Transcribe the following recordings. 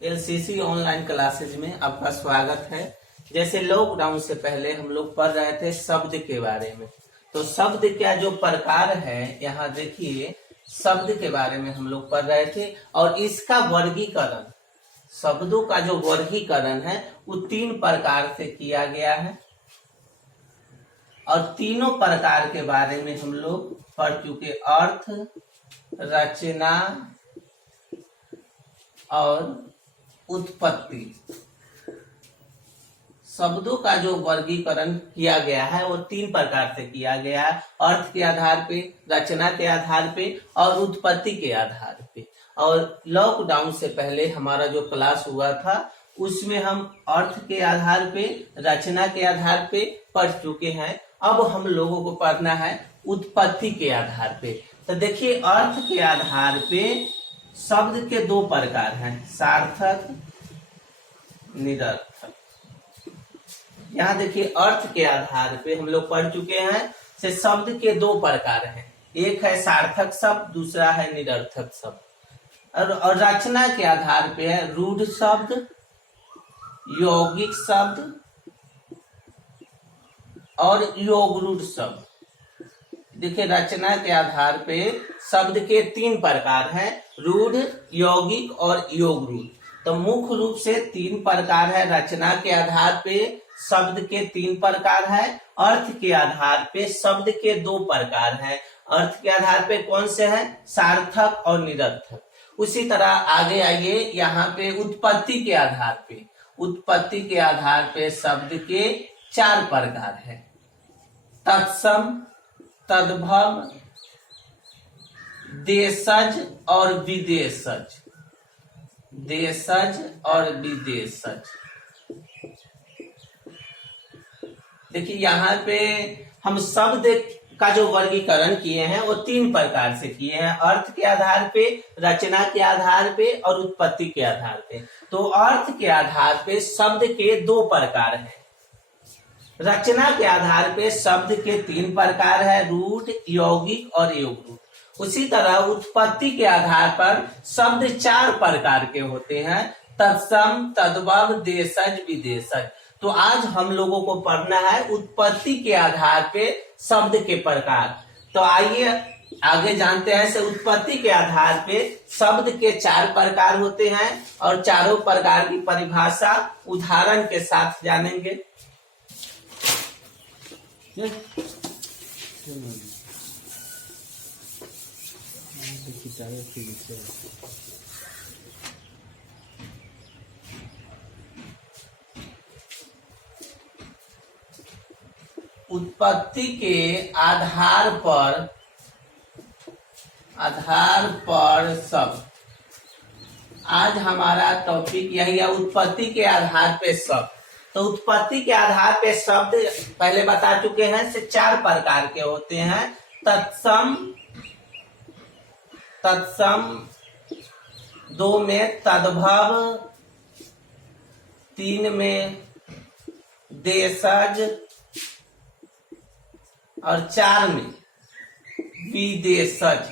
LCC online classes में आपका स्वागत है। जैसे लॉकडाउन से पहले हम लोग पढ़ रहे थे शब्द के बारे में, तो शब्द का जो प्रकार है यहाँ देखिए, शब्द के बारे में हम लोग पढ़ रहे थे और इसका वर्गीकरण, शब्दों का जो वर्गीकरण है वो 3 प्रकार से किया गया है और तीनों प्रकार के बारे में हम लोग पढ़ चुके। अर्थ, रचना और उत्पत्ति। शब्दों का जो वर्गीकरण किया गया है वो 3 प्रकार से किया गया है, अर्थ के आधार पे, रचना के आधार पे और उत्पत्ति के आधार पे। और लॉकडाउन से पहले हमारा जो क्लास हुआ था उसमें हम अर्थ के आधार पे, रचना के आधार पे पढ़ चुके हैं। अब हम लोगों को पढ़ना है उत्पत्ति के आधार पे। तो देखिए, अर्थ के आधार पे शब्द के 2 प्रकार हैं, सार्थक, निरर्थक। यहाँ देखिए, अर्थ के आधार पे हम लोग पढ़ चुके हैं से शब्द के 2 प्रकार हैं, एक है सार्थक शब्द, दूसरा है निरर्थक शब्द। और रचना के आधार पे है रूढ़ शब्द, यौगिक शब्द और योग रूढ़ शब्द। देखिए, रचना के आधार पे शब्द के 3 प्रकार हैं, रूढ़, यौगिक और योग रूढ़। तो मुख्य रूप से 3 प्रकार है। रचना के आधार पे शब्द के 3 प्रकार है, अर्थ के आधार पे शब्द के 2 प्रकार है। अर्थ के आधार पे कौन से हैं? सार्थक और निरर्थक। उसी तरह आगे आइए, यहाँ पे उत्पत्ति के आधार पे, उत्पत्ति के आधार पे शब्द के 4 प्रकार है, तत्सम, तद्भव, देशज और विदेशज। देशज और विदेशज। देखिए, यहाँ पे हम शब्द का जो वर्गीकरण किए हैं वो 3 प्रकार से किए हैं, अर्थ के आधार पे, रचना के आधार पे और उत्पत्ति के आधार पे। तो अर्थ के आधार पे शब्द के 2 प्रकार हैं, रचना के आधार पे शब्द के 3 प्रकार है, रूढ़, यौगिक और योग रूढ़। उसी तरह उत्पत्ति के आधार पर शब्द 4 प्रकार के होते हैं, तत्सम, तद्भव, देशज, विदेशज। तो आज हम लोगों को पढ़ना है उत्पत्ति के आधार पे शब्द के प्रकार। तो आइए आगे जानते हैं से उत्पत्ति के आधार पे शब्द के 4 प्रकार होते हैं और चारों प्रकार की परिभाषा उदाहरण के साथ जानेंगे। उत्पत्ति के आधार पर शब्द, आज हमारा टॉपिक यही है, उत्पत्ति के आधार पे शब्द। तो उत्पत्ति के आधार पे शब्द पहले बता चुके हैं से 4 प्रकार के होते हैं, तत्सम, 2 में तद्भव, 3 में देशज और 4 में विदेशज।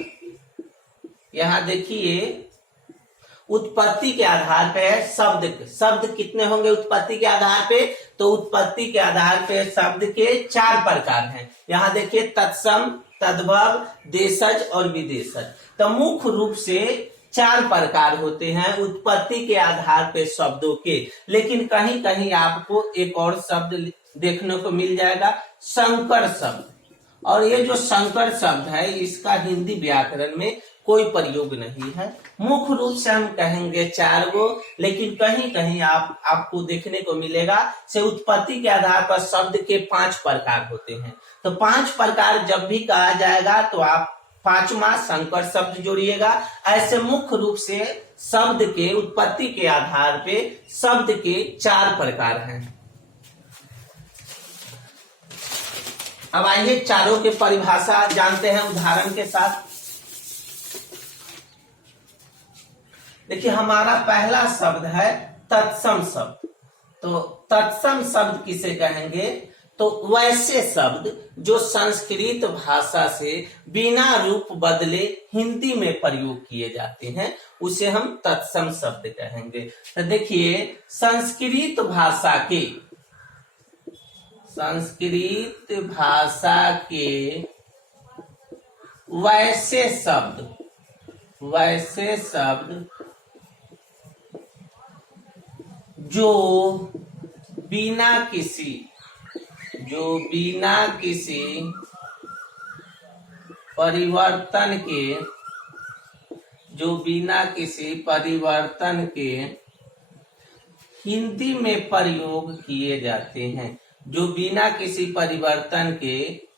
यहाँ देखिए, उत्पत्ति के आधार पे शब्द कितने होंगे उत्पत्ति के आधार पे? तो उत्पत्ति के आधार पे शब्द के 4 प्रकार हैं। यहाँ देखिए, तत्सम, तद्भव, देशज और विदेशज। तो मुख्य रूप से 4 प्रकार होते हैं उत्पत्ति के आधार पे शब्दों के। लेकिन कहीं कहीं आपको एक और शब्द देखने को मिल जाएगा, संकर शब्द। और ये जो संकर शब्द है इसका हिंदी व्याकरण में कोई प्रयोग नहीं है। मुख्य रूप से हम कहेंगे 4 गो, लेकिन कहीं कहीं आपको देखने को मिलेगा से उत्पत्ति के आधार पर शब्द के 5 प्रकार होते हैं। तो 5 प्रकार जब भी कहा जाएगा तो आप 5वां संकर शब्द जोड़िएगा। ऐसे मुख्य रूप से शब्द के उत्पत्ति के आधार पे शब्द के 4 प्रकार हैं। अब आइए चारों के परिभाषा जानते हैं उदाहरण के साथ। देखिए, हमारा पहला शब्द है तत्सम शब्द। तो तत्सम शब्द किसे कहेंगे? तो वैसे शब्द जो संस्कृत भाषा से बिना रूप बदले हिंदी में प्रयोग किए जाते हैं उसे हम तत्सम शब्द कहेंगे। तो देखिए, संस्कृत भाषा के वैसे शब्द जो बिना किसी परिवर्तन के हिंदी में प्रयोग किए जाते हैं, जो बिना किसी परिवर्तन के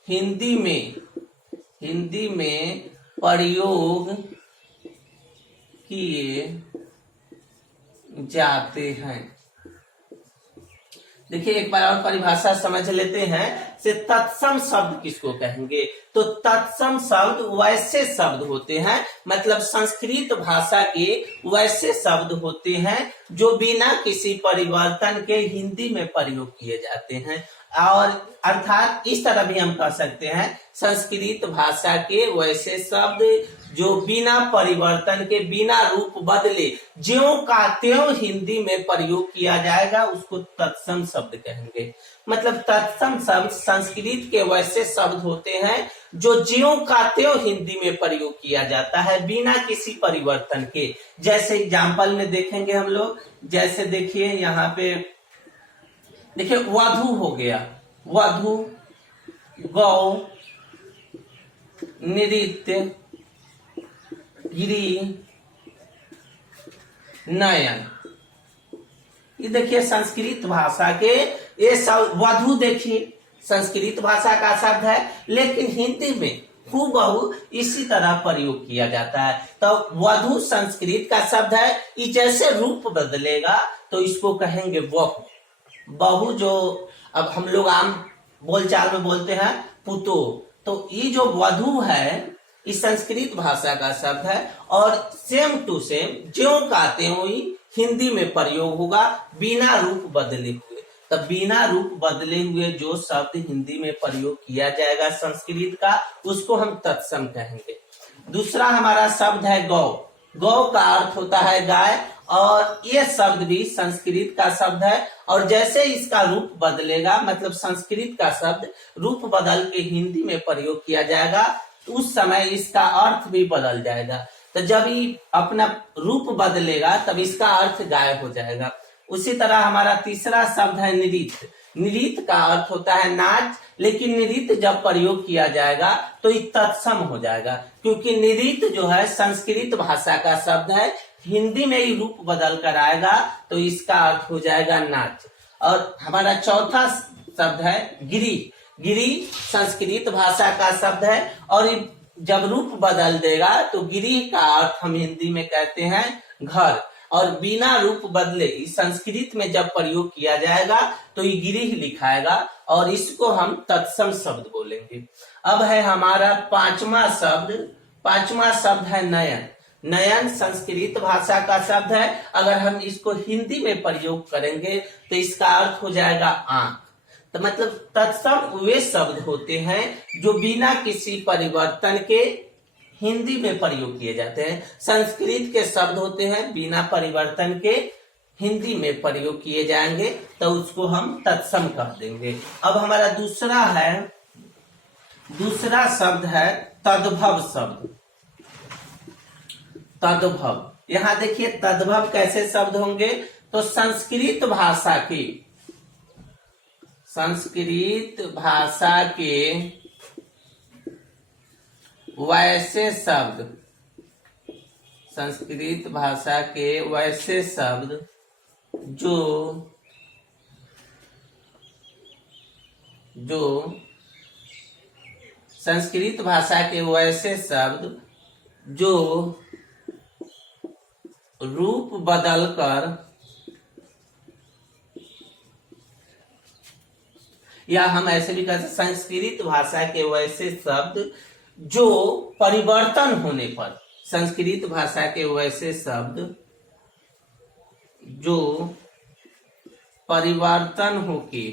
हिंदी में प्रयोग किए जाते हैं। देखिए, एक बार और परिभाषा समझ लेते हैं। से तत्सम शब्द किसको कहेंगे? तो तत्सम शब्द वैसे शब्द होते हैं, मतलब संस्कृत भाषा के वैसे शब्द होते हैं जो बिना किसी परिवर्तन के हिंदी में प्रयोग किए जाते हैं। और अर्थात इस तरह भी हम कह सकते हैं, संस्कृत भाषा के वैसे शब्द जो बिना परिवर्तन के, बिना रूप बदले ज्यों का त्यों हिंदी में प्रयोग किया जाएगा, उसको तत्सम शब्द कहेंगे। मतलब तत्सम शब्द संस्कृत के वैसे शब्द होते हैं जो ज्यों का त्यों हिंदी में प्रयोग किया जाता है बिना किसी परिवर्तन के। जैसे एग्जाम्पल में देखेंगे हम लोग, जैसे देखिए यहाँ पे देखिए, वधु हो गया, वधु, गौ, नृत्य, गिरी, नयन। ये देखिए संस्कृत भाषा के ये सब। वधु देखिए संस्कृत भाषा का शब्द है, लेकिन हिंदी में हूबहू इसी तरह प्रयोग किया जाता है। तो वधु संस्कृत का शब्द है, ये जैसे रूप बदलेगा तो इसको कहेंगे बहू। बहू जो अब हम लोग आम बोलचाल में बोलते हैं पुतो, तो ये जो वधु है इस संस्कृत भाषा का शब्द है और सेम टू सेम ज्यों का त्यों ही हिंदी में प्रयोग होगा बिना रूप बदले हुए। तब बिना रूप बदले हुए जो शब्द हिंदी में प्रयोग किया जाएगा संस्कृत का, उसको हम तत्सम कहेंगे। दूसरा हमारा शब्द है गौ। गौ का अर्थ होता है गाय, और ये शब्द भी संस्कृत का शब्द है। और जैसे इसका रूप बदलेगा, मतलब संस्कृत का शब्द रूप बदल के हिंदी में प्रयोग किया जाएगा, तो उस समय इसका अर्थ भी बदल जाएगा। तो जब ये अपना रूप बदलेगा तब इसका अर्थ गायब हो जाएगा। उसी तरह हमारा तीसरा शब्द है नृत्य। नृत्य का अर्थ होता है नाच, लेकिन नृत्य जब प्रयोग किया जाएगा तो ये तत्सम हो जाएगा, क्योंकि नृत्य जो है संस्कृत भाषा का शब्द है, हिंदी में ही रूप बदल कर आएगा तो इसका अर्थ हो जाएगा नाच। और हमारा चौथा शब्द है गिरी। गिरी संस्कृत भाषा का शब्द है, और जब रूप बदल देगा तो गिरी का अर्थ हम हिंदी में कहते हैं घर। और बिना रूप बदले संस्कृत में जब प्रयोग किया जाएगा तो ये गिरी ही लिखाएगा, और इसको हम तत्सम शब्द बोलेंगे। अब है हमारा पांचवा शब्द है नयन। नयन संस्कृत भाषा का शब्द है, अगर हम इसको हिंदी में प्रयोग करेंगे तो इसका अर्थ हो जाएगा आंख। तो मतलब तत्सम वे शब्द होते हैं जो बिना किसी परिवर्तन के हिंदी में प्रयोग किए जाते हैं। संस्कृत के शब्द होते हैं बिना परिवर्तन के हिंदी में प्रयोग किए जाएंगे, तो उसको हम तत्सम कह देंगे। अब हमारा दूसरा शब्द है तद्भव शब्द। तद्भव, यहां देखिए तद्भव कैसे शब्द होंगे? तो संस्कृत भाषा के वैसे शब्द, संस्कृत भाषा के वैसे शब्द जो संस्कृत भाषा के वैसे शब्द जो रूप बदलकर, या हम ऐसे भी कहते हैं संस्कृत भाषा के वैसे शब्द जो परिवर्तन होने पर, संस्कृत भाषा के वैसे शब्द जो परिवर्तन होके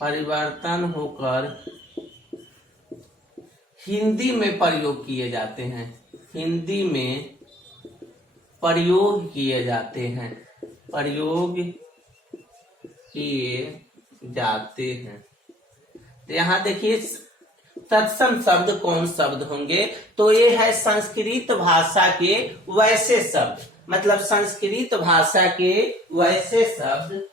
परिवर्तन होकर हिंदी में प्रयोग किए जाते हैं, हिंदी में प्रयोग किए जाते हैं, प्रयोग किए जाते हैं। तो यहाँ देखिए तत्सम शब्द कौन शब्द होंगे, तो ये है संस्कृत भाषा के वैसे शब्द, मतलब संस्कृत भाषा के वैसे शब्द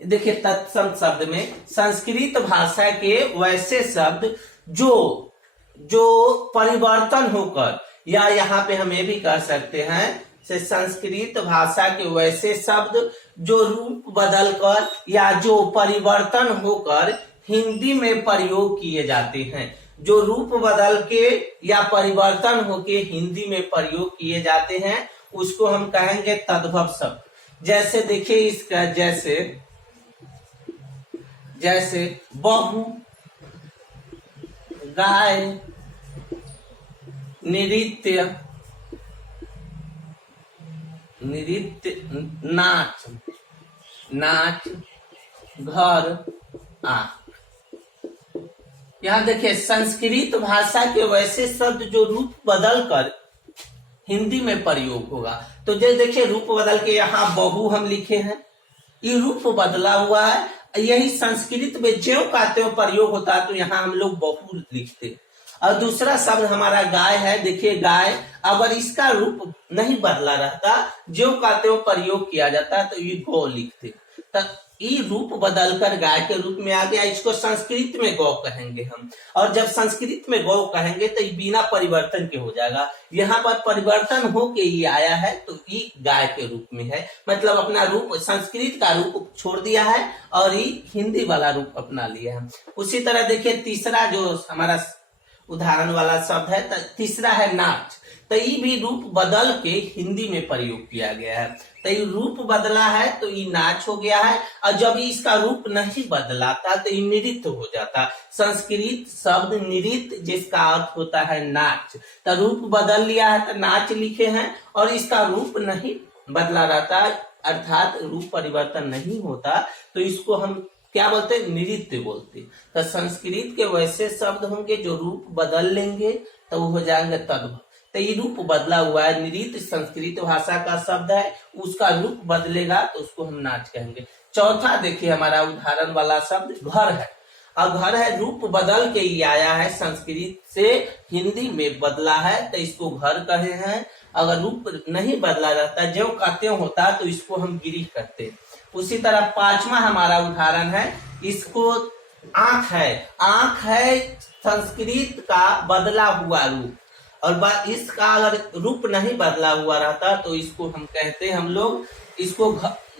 देखिए तत्सम शब्द में संस्कृत भाषा के वैसे शब्द जो परिवर्तन होकर, या यहाँ पे हम ये भी कह सकते हैं से संस्कृत भाषा के वैसे शब्द जो रूप बदलकर या जो परिवर्तन होकर हिंदी में प्रयोग किए जाते हैं, जो रूप बदल के या परिवर्तन होके हिंदी में प्रयोग किए जाते हैं उसको हम कहेंगे तद्भव शब्द। जैसे देखिए इसका जैसे बहु, गाय, नृत्य, नाच, घर, आंख। यहाँ देखिए संस्कृत भाषा के वैसे शब्द जो रूप बदल कर हिंदी में प्रयोग होगा। तो जो देखिए रूप बदल के यहाँ बहु हम लिखे हैं, ये रूप बदला हुआ है, यही संस्कृत में ज्यों का त्यों प्रयोग होता है तो यहाँ हम लोग बहु लिखते। और दूसरा शब्द हमारा गाय है, देखिए गाय, अगर इसका रूप नहीं बदला रहता, ज्यों का त्यों प्रयोग किया जाता तो ये गौ लिखते। तो ये रूप बदलकर गाय के रूप में आ गया, इसको संस्कृत में गौ कहेंगे हम। और जब संस्कृत में गौ कहेंगे तो ये बिना परिवर्तन के हो जाएगा, यहाँ पर परिवर्तन हो के ये आया है तो ये गाय के रूप में है, मतलब अपना रूप संस्कृत का रूप छोड़ दिया है और ये हिंदी वाला रूप अपना लिया है। उसी तरह देखिए तीसरा जो हमारा उदाहरण वाला शब्द है, तीसरा है नाच। तो ये भी रूप बदल के हिंदी में प्रयोग किया गया है, तो ये रूप बदला है तो ये नाच हो गया है। और जब इसका रूप नहीं बदला था तो ये नृत्य हो जाता। संस्कृत शब्द नृत्य जिसका अर्थ होता है नाच, तो रूप बदल लिया है तो नाच लिखे हैं, और इसका रूप नहीं बदला रहता अर्थात रूप परिवर्तन नहीं होता तो इसको हम क्या बोलते हैं, नृत्य बोलते। तो संस्कृत के वैसे शब्द होंगे जो रूप बदल लेंगे तो वो हो जाएंगे तद्भव। तो ये रूप बदला हुआ है, नृत्य संस्कृत भाषा का शब्द है, उसका रूप बदलेगा तो उसको हम नाच कहेंगे। चौथा देखिए हमारा उदाहरण वाला शब्द घर है। और घर है रूप बदल के ये आया है, संस्कृत से हिंदी में बदला है तो इसको घर कहे हैं। अगर रूप नहीं बदला रहता, ज्यों का त्यों होता तो इसको हम गिरी कहते। उसी तरह पांचवा हमारा उदाहरण है, इसको आंख है। आंख है संस्कृत का बदला हुआ रूप, और इसका अगर रूप नहीं बदला हुआ रहता तो इसको हम कहते, हम लोग इसको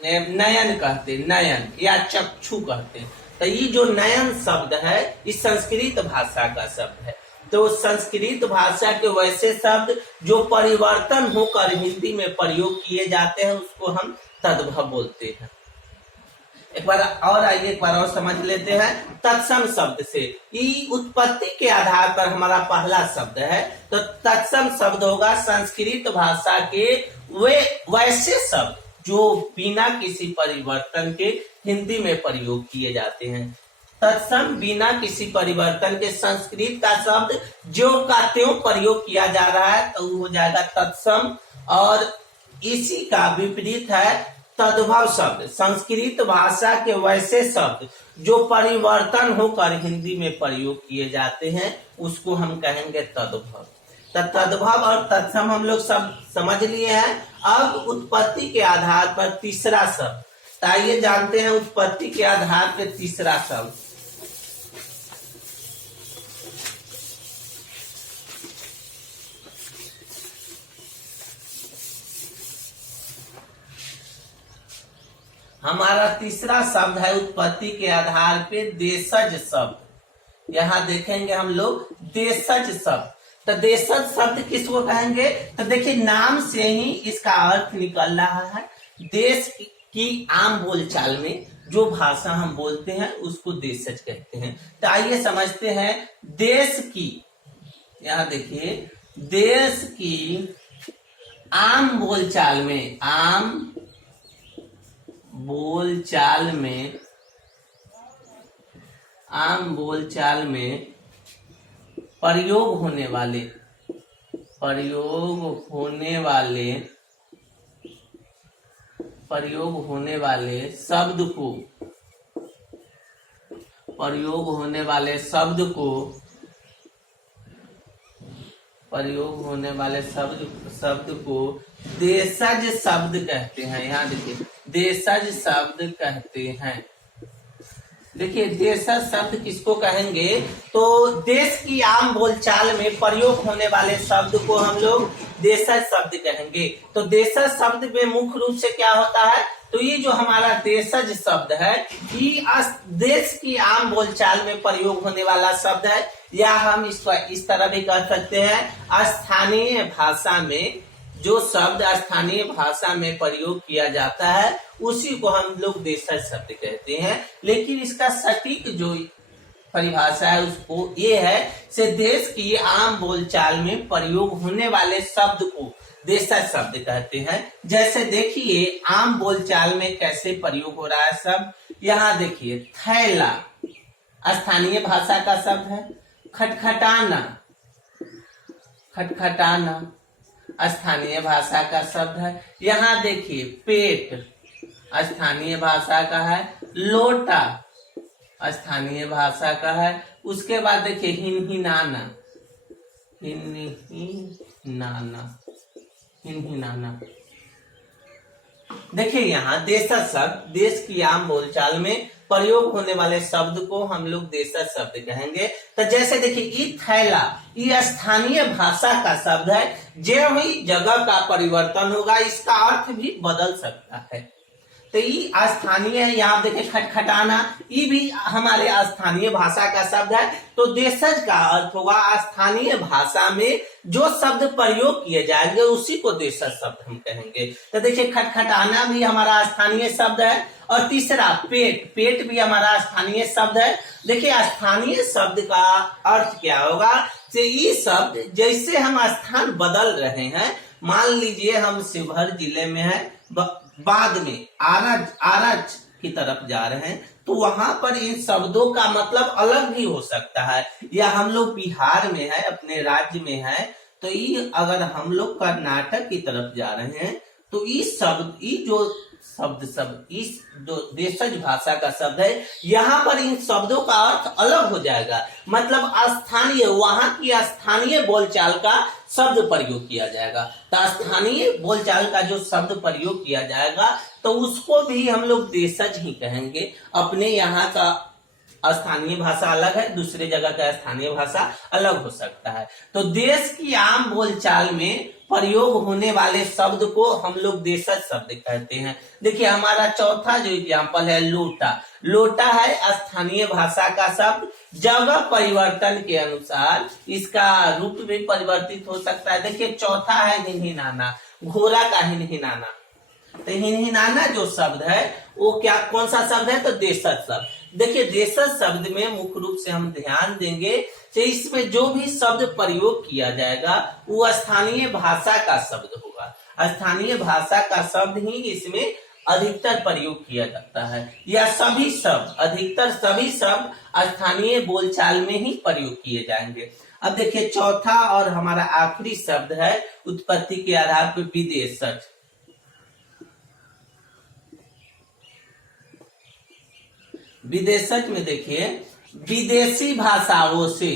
नयन कहते, नयन या चक्षु कहते। तो ये जो नयन शब्द है इस संस्कृत भाषा का शब्द है। तो संस्कृत भाषा के वैसे शब्द जो परिवर्तन होकर हिंदी में प्रयोग किए जाते हैं उसको हम तद्भव बोलते हैं। एक बार और आइए, एक बार और समझ लेते हैं तत्सम शब्द से। ये उत्पत्ति के आधार पर हमारा पहला शब्द है, तो तत्सम शब्द होगा संस्कृत भाषा के वे वैसे शब्द जो बिना किसी परिवर्तन के हिंदी में प्रयोग किए जाते हैं। तत्सम बिना किसी परिवर्तन के संस्कृत का शब्द जो का त्यों प्रयोग किया जा रहा है तो वो हो जाएगा तत्सम। और इसी का विपरीत है तद्भव शब्द, संस्कृत भाषा के वैसे शब्द जो परिवर्तन होकर हिंदी में प्रयोग किए जाते हैं उसको हम कहेंगे तद्भव। तो तद्भव और तत्सम हम लोग सब समझ लिए हैं। अब उत्पत्ति के आधार पर तीसरा शब्द, तो आइए जानते हैं उत्पत्ति के आधार पर तीसरा शब्द। हमारा तीसरा शब्द है उत्पत्ति के आधार पे देशज शब्द। यहाँ देखेंगे हम लोग देशज शब्द। तो देशज शब्द किसको कहेंगे, तो देखिए नाम से ही इसका अर्थ निकल रहा है। देश की आम बोलचाल में जो भाषा हम बोलते हैं उसको देशज कहते हैं। तो आइए समझते हैं देश की, यहाँ देखिए देश की आम बोलचाल में, आम बोलचाल में आम बोलचाल में प्रयोग होने वाले शब्द को देशज शब्द कहते हैं। यहाँ देखिए देशज शब्द कहते हैं। देखिए देशज शब्द किसको कहेंगे, तो देश की आम बोलचाल में प्रयोग होने वाले शब्द को हम लोग देशज शब्द कहेंगे। तो देशज शब्द में मुख्य रूप से क्या होता है, तो ये जो हमारा देशज शब्द है ये देश की आम बोलचाल में प्रयोग होने वाला शब्द है, या हम इसको इस तरह भी कह सकते हैं स्थानीय भाषा में जो शब्द स्थानीय भाषा में प्रयोग किया जाता है उसी को हम लोग देशज शब्द कहते हैं। लेकिन इसका सटीक जो परिभाषा है उसको ये है से देश की आम बोलचाल में प्रयोग होने वाले शब्द को देशज शब्द कहते हैं। जैसे देखिए आम बोलचाल में कैसे प्रयोग हो रहा है शब्द, यहाँ देखिए थैला स्थानीय भाषा का शब्द है, खटखटाना स्थानीय भाषा का शब्द है। यहाँ देखिए पेट स्थानीय भाषा का है, लोटा स्थानीय भाषा का है। उसके बाद देखिए हिनहिनाना देखिए यहाँ देशज शब्द देश की आम बोलचाल में प्रयोग होने वाले शब्द को हम लोग देशज शब्द कहेंगे। तो जैसे देखिए ये थैला ये स्थानीय भाषा का शब्द है, जो ही जगह का परिवर्तन होगा इसका अर्थ भी बदल सकता है। तो ये स्थानीय है। यहाँ देखिए खटखटाना ये भी हमारे स्थानीय भाषा का शब्द है। तो देशज का अर्थ होगा स्थानीय भाषा में जो शब्द प्रयोग किए जाएंगे उसी को देशज शब्द हम कहेंगे। तो देखिए खटखटाना भी हमारा स्थानीय शब्द है। और तीसरा पेट भी हमारा स्थानीय शब्द है। देखिए स्थानीय शब्द का अर्थ क्या होगा, तो ये शब्द जैसे हम स्थान बदल रहे हैं, मान लीजिए हम शिवहर जिले में है, बाद में आरज की तरफ जा रहे हैं, तो वहां पर इन शब्दों का मतलब अलग भी हो सकता है। या हम लोग बिहार में है, अपने राज्य में है, तो ये अगर हम लोग कर्नाटक की तरफ जा रहे हैं तो इस जो देशज भाषा का शब्द है यहाँ पर इन शब्दों का अर्थ अलग हो जाएगा। मतलब स्थानीय वहां की स्थानीय बोलचाल का शब्द प्रयोग किया जाएगा। तो स्थानीय बोलचाल का जो शब्द प्रयोग किया जाएगा तो उसको भी हम लोग देशज ही कहेंगे। अपने यहाँ का स्थानीय भाषा अलग है, दूसरे जगह का स्थानीय भाषा अलग हो सकता है। तो देश की आम बोलचाल में प्रयोग होने वाले शब्द को हम लोग देशज शब्द कहते हैं। देखिए हमारा चौथा जो एग्जाम्पल है लोटा है स्थानीय भाषा का शब्द, जगह परिवर्तन के अनुसार इसका रूप भी परिवर्तित हो सकता है। देखिए चौथा है हिनहिनाना, घोड़ा का हिनहिनाना। तो हिनहिनाना जो शब्द है वो कौन सा शब्द है, तो देशज शब्द। देखिए देशज शब्द में मुख्य रूप से हम ध्यान देंगे कि इसमें जो भी शब्द प्रयोग किया जाएगा वो स्थानीय भाषा का शब्द होगा। स्थानीय भाषा का शब्द ही इसमें अधिकतर प्रयोग किया जाता है, या सभी शब्द अधिकतर सभी शब्द स्थानीय बोलचाल में ही प्रयोग किए जाएंगे। अब देखिए चौथा और हमारा आखिरी शब्द है उत्पत्ति के आधार पर विदेशज। विदेशज में देखिए विदेशी भाषाओं से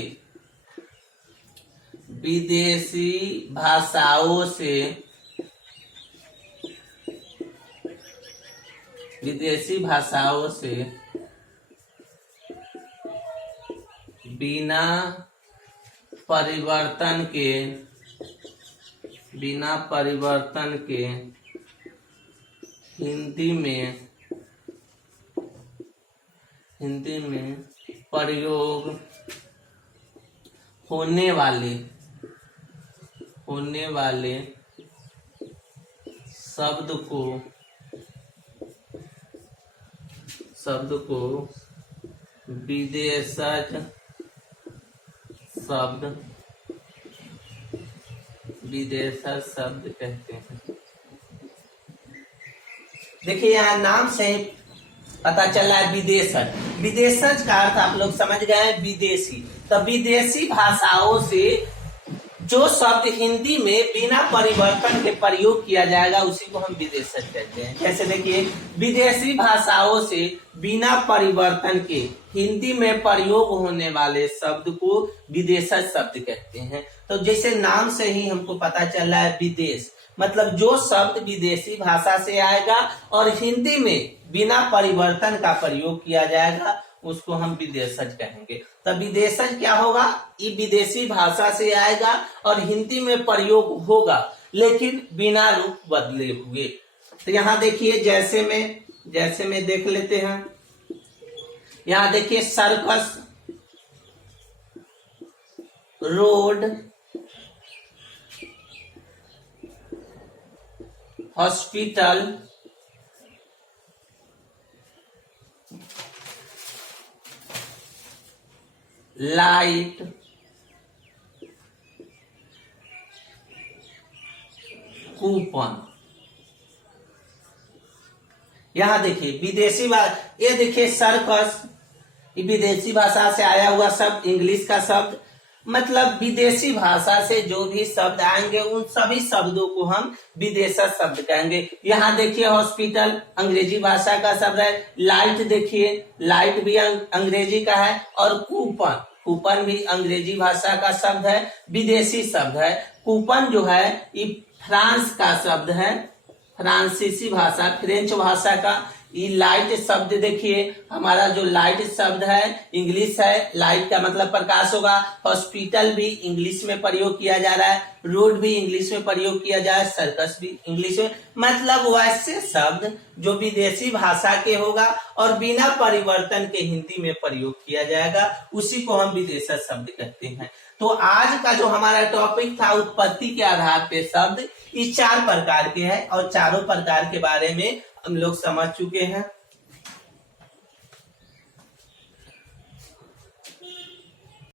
बिना परिवर्तन के हिंदी में प्रयोग होने वाले शब्द को विदेशज शब्द कहते हैं। देखिए यहाँ नाम से ही पता चल रहा है विदेशज। विदेशज का अर्थ आप लोग समझ गए हैं, विदेशी। तो विदेशी भाषाओं से जो शब्द हिंदी में बिना परिवर्तन के प्रयोग किया जाएगा उसी को हम विदेशज कहते हैं। जैसे देखिए, विदेशी भाषाओं से बिना परिवर्तन के हिंदी में प्रयोग होने वाले शब्द को विदेशज शब्द कहते हैं। तो जैसे नाम से ही हमको पता चल रहा है विदेश, मतलब जो शब्द विदेशी भाषा से आएगा और हिंदी में बिना परिवर्तन का प्रयोग किया जाएगा उसको हम विदेशज कहेंगे। तो विदेशज क्या होगा, ये विदेशी भाषा से आएगा और हिंदी में प्रयोग होगा लेकिन बिना रूप बदले हुए। तो यहाँ देखिए, जैसे में देख लेते हैं, यहाँ देखिए circus, road, hospital, light, coupon. यहां देखिए विदेशी ये देखिए सर्कस, ये विदेशी भाषा से आया हुआ शब्द, इंग्लिश का शब्द। मतलब विदेशी भाषा से जो भी शब्द आएंगे उन सभी शब्दों को हम विदेशज शब्द कहेंगे। यहाँ देखिए हॉस्पिटल अंग्रेजी भाषा का शब्द है, लाइट देखिए, लाइट भी अंग्रेजी का है, और कूपन भी अंग्रेजी भाषा का शब्द है, विदेशी शब्द है। कूपन जो है ये फ्रांस का शब्द है, फ्रांसीसी भाषा, फ्रेंच भाषा का। ये लाइट शब्द देखिए, हमारा जो लाइट शब्द है इंग्लिश है, लाइट का मतलब प्रकाश होगा। हॉस्पिटल भी इंग्लिश में प्रयोग किया जा रहा है, रोड भी इंग्लिश में प्रयोग किया जा रहा है, सर्कस भी इंग्लिश में। मतलब वैसे शब्द जो विदेशी भाषा के होगा और बिना परिवर्तन के हिंदी में प्रयोग किया जाएगा उसी को हम विदेशज शब्द कहते हैं। तो आज का जो हमारा टॉपिक था उत्पत्ति के आधार पे शब्द, इस 4 प्रकार के हैं और चारों प्रकार के बारे में हम लोग समझ चुके हैं।